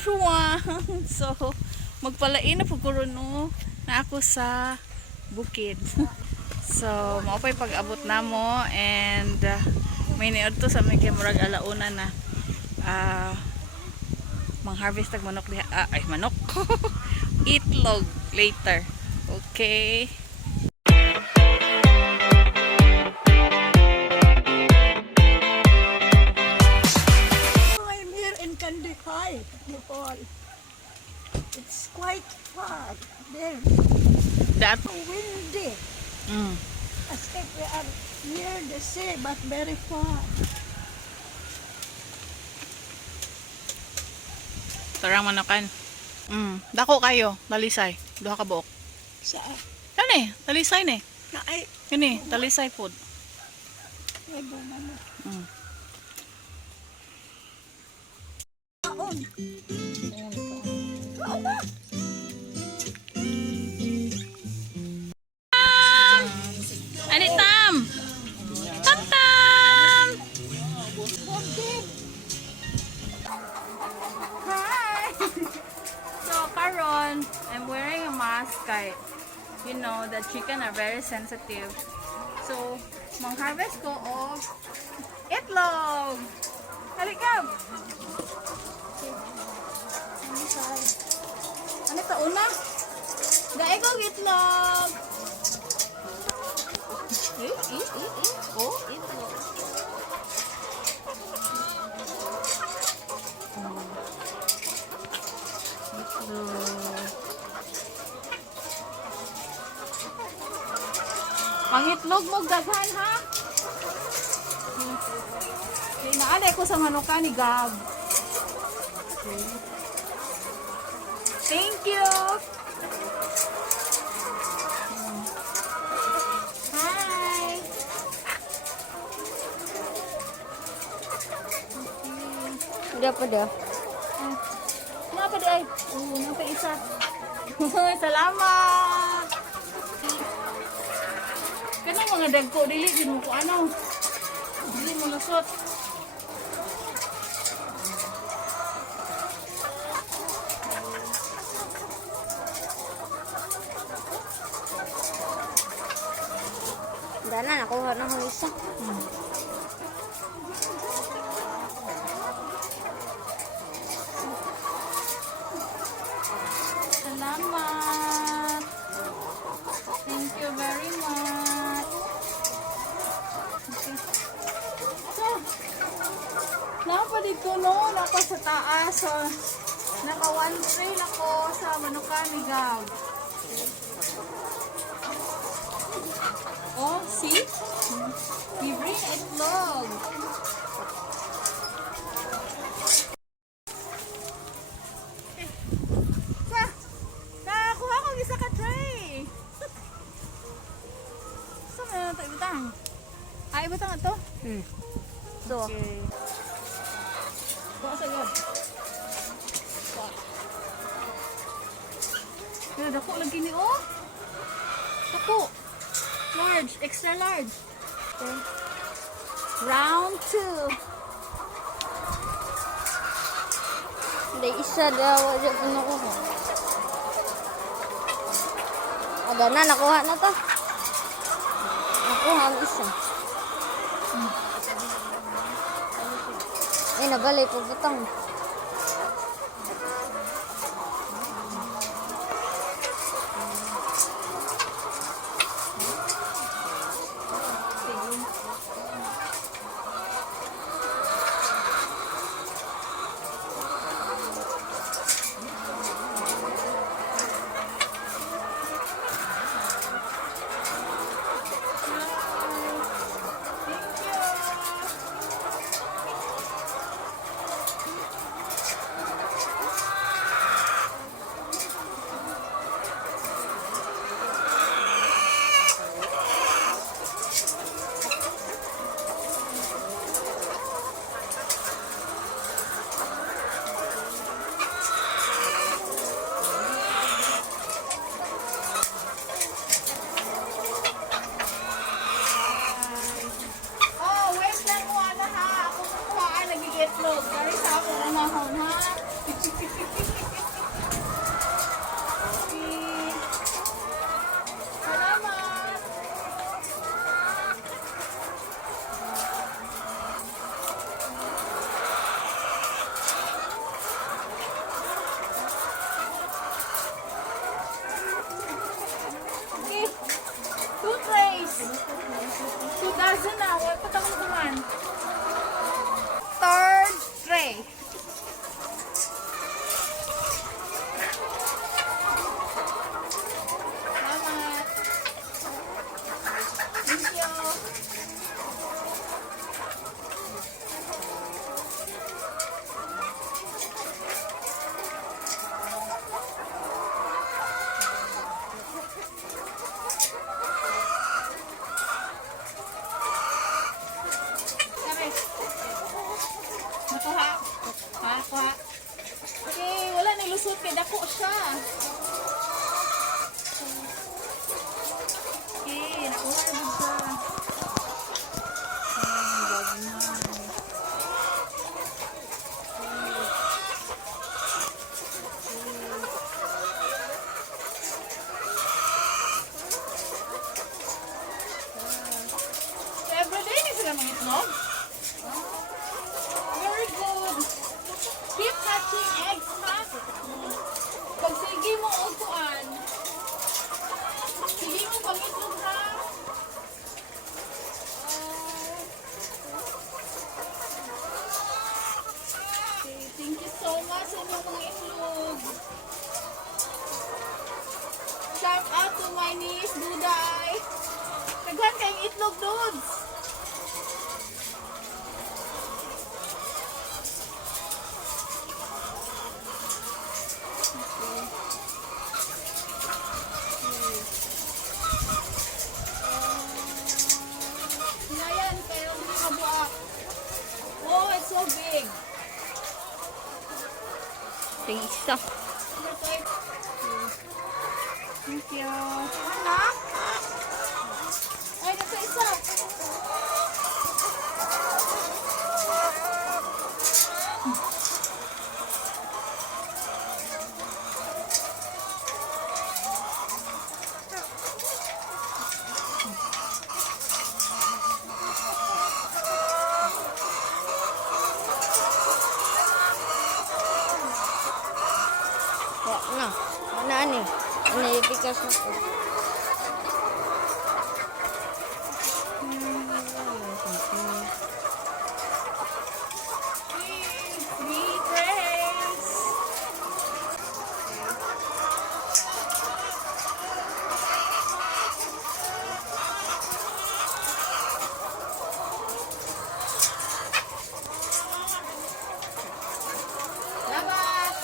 everyone! So, magpalain na po no, na ako sa bukid. So, maupay pag-abot na mo and may niod to sa may murag alauna na mang-harvest tag manok diha. Ay, manok. Itlog later. Okay. I'm here in Kandihai, Nepal. It's quite far there. That Windy. As if we are near the sea, but very far. sarang manokan. Dako kayo, talisay. Duha ka buok. Saan? Kani, talisay ni. Na ay, Kani, talisay food. may bumano. Mm. Kaon. Kaon na. Ani Tam? Tam Tam! Bogdim. Hi. So, karon, I'm wearing a mask kay you know, the chicken are very sensitive. So, mang-harvest ko og itlog. Halika. Ano ito una? Daigog itlog. Oh, itlog. Pangitlog mo daghan ha. Okay, naalay ko sa manuka ni Gab. Okay. Thank you. Hi. Udah apa dah? Kenapa dia? Nampak isa. Salamat. Kanang mga dagko dili din mo ko ano. Dili mo lusot. Dana nakuha na ng isa. Salamat. Thank you very much. Okay. So, napa dito no, napa sa taas. So, naka one tray ako sa manuka ni Gab. Oh, see? We bring itlog. Sa, nakakuha ko isa ka tray. Saan na ito ibutang? Ay, ibutang ito? So, Okay. Buka sa yun. Kaya dako lagi ni oh. Dako. Large, extra large. Okay. Round 2. ada isa daw wala ko nakuha. Ada na nakuha na to. Nakuha ang isa. Ay, nabalay pagbutang. hatching eggs, ha? Pag sige mo o kuan. Sige mo pangitlog, ha? Okay, thank you so much sa inyong mga itlog. Shout out to my niece, Duday. Naghan kayong itlog, dudes. Ngayon, pero hindi mabuak. Oh, it's so big. Ito yung isa. Thank you. Ano? Ay, nasa isa. Wala na. Wala na eh. Naipikas na ko. Three trays. Salamat.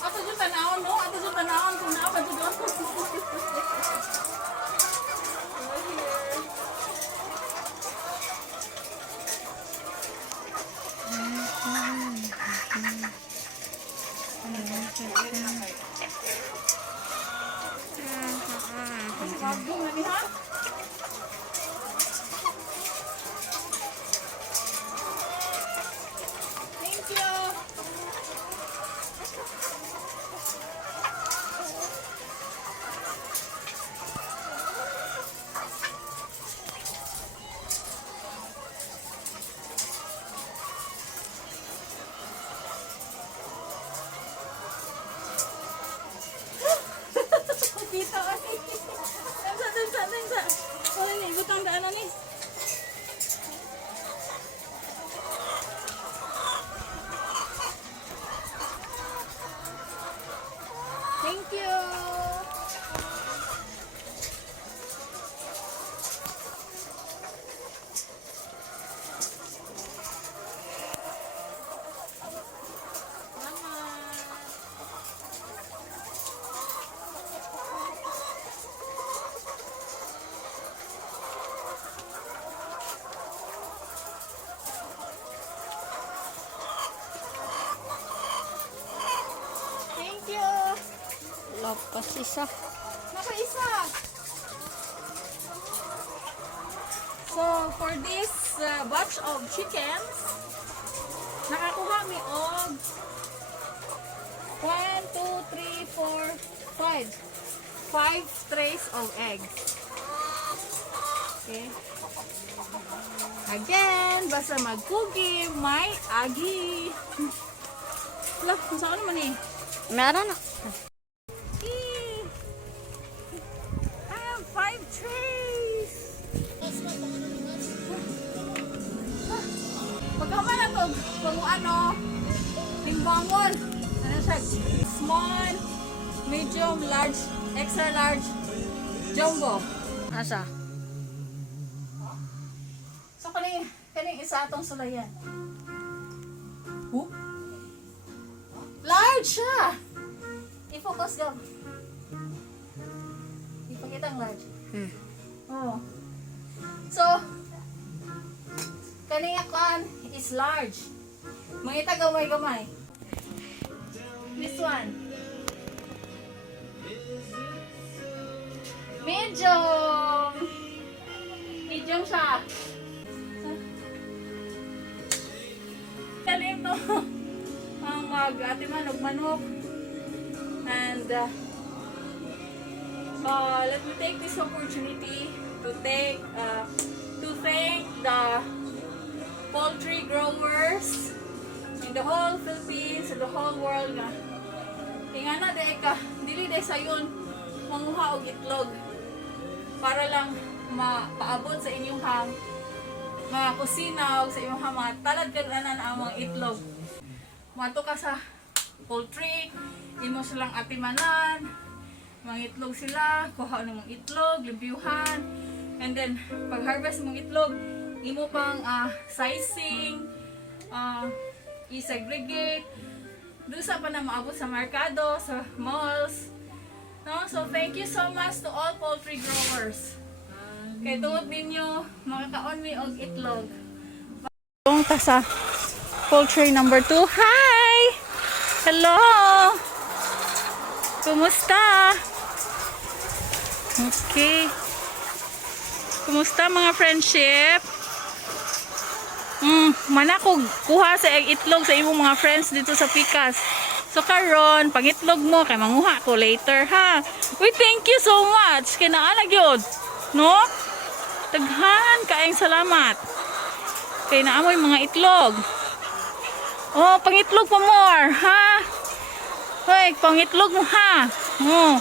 Ato dyan tanawon, no? Ato dyan tanawon kung naapa dyan doon. Wagong na niya. Thank you. Dito kasi. Tansa. Wala ni, butang daan na ni. Thank you. Thank you. Lapas isa. Nakaisa. So, for this batch of chickens, nakakuha mi og 1, 2, 3, 4, 5. 5 trays of eggs. Okay. Again, basta magkugi, may agi. Lah, kung saan naman eh? Meron na. Yay! I have 5 trays. Pagkama na to, kung ano, tingbangon. Ano siya? Small, medium, large, extra large, jumbo. Asa? So, kaning isa atong sulayan. Large siya! I-focus ka. kitang large. Hmm. Oh. So, kaniya kan is large. Mangita gamay-gamay. This one. Medium. Medium siya. Kalim to. Ang mag-atiman og manok. And let me take this opportunity to thank the poultry growers in the whole Philippines and the whole world nga. Ingana de ka dili de sayon manguha og itlog para lang mapaabot sa inyong mga kusina o sa inyong mga talagkanan ang mga itlog. Mato ka sa poultry, imo silang atimanan, mga itlog sila, kuha ng mga itlog, libyuhan, and then pag-harvest mong itlog, imo pang sizing, i-segregate, doon sa pa na maabot sa merkado, sa malls. No? So thank you so much to all poultry growers. Kay tungod ninyo, makakaon mi og itlog. Tungod ta sa poultry number 2. Hi! Hello! Kumusta? Okay. Kumusta mga friendship? Mana ko kuha sa itlog sa imong mga friends dito sa Pikas. So karon, pangitlog mo kay manguha ko later ha. Uy, thank you so much. Kay naana gyud, no? Daghan kaayong salamat. Kay naamoy mga itlog. Oh, pangitlog pa more, ha? Hoy, pangitlog mo ha. Oh.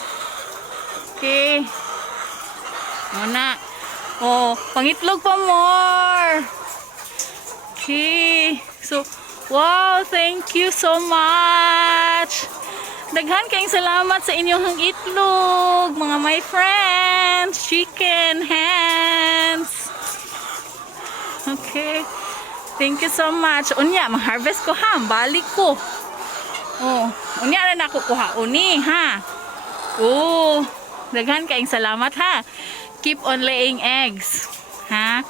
Okay. Muna. Oh, pangitlog pa more. Okay. So, wow, thank you so much. Daghan kayong salamat sa inyong itlog, mga my friends, chicken, hands. Okay. Thank you so much. Unya, ma-harvest ko ha, balik ko. Oh, unya na ako kuha uni ha. Oh, daghan kayong salamat ha. Keep on laying eggs. Ha?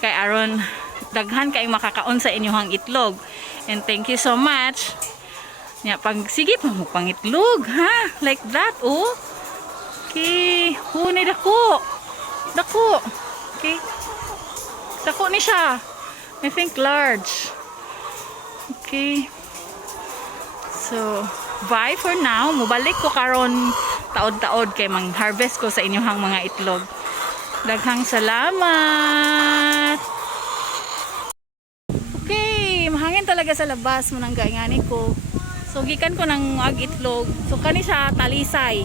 Kay aron daghan kayong makakaon sa inyong itlog. And thank you so much. Nya pag sige pa mo pangitlog ha. Like that oh. Okay, hunay dako. Dako. Okay. Dako ni siya. I think large. Okay. So, bye for now. Mubalik ko karon taod-taod kay mang-harvest ko sa inyong mga itlog. Daghang salamat. Okay, mahangin talaga sa labas mo nang gaingani ko. So gikan ko ng itlog. So kani siya talisay.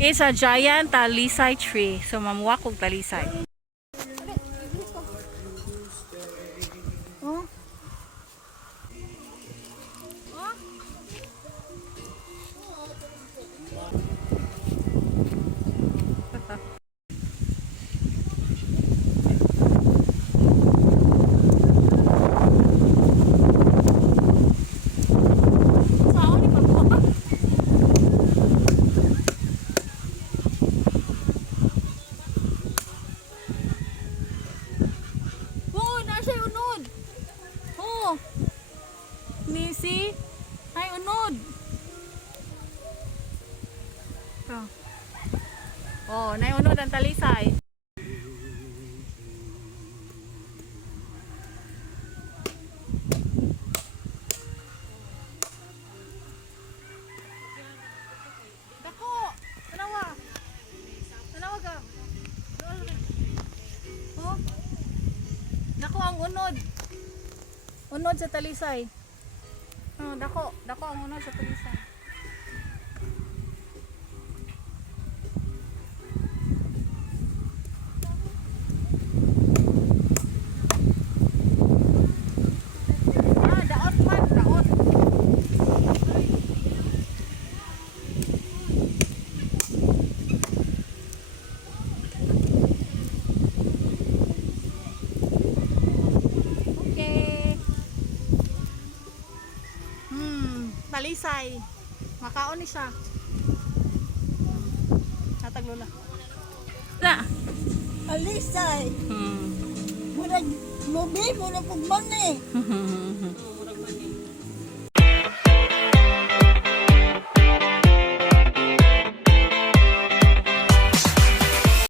It's a giant talisay tree. So mamuha kog talisay. Oh. Nisi, ay unod. Oh, nay unod ang talisay. Dako, tanawa. Tanawa ka. Oh. Dako ang unod. Unod sa talisay. Oh, dako ang unod sa talisay. Daot man, daot. Okay. Talisay. Makaon ni siya. Lola. Na. Alisay. Hmm. Murag, lubi, murag pagmani.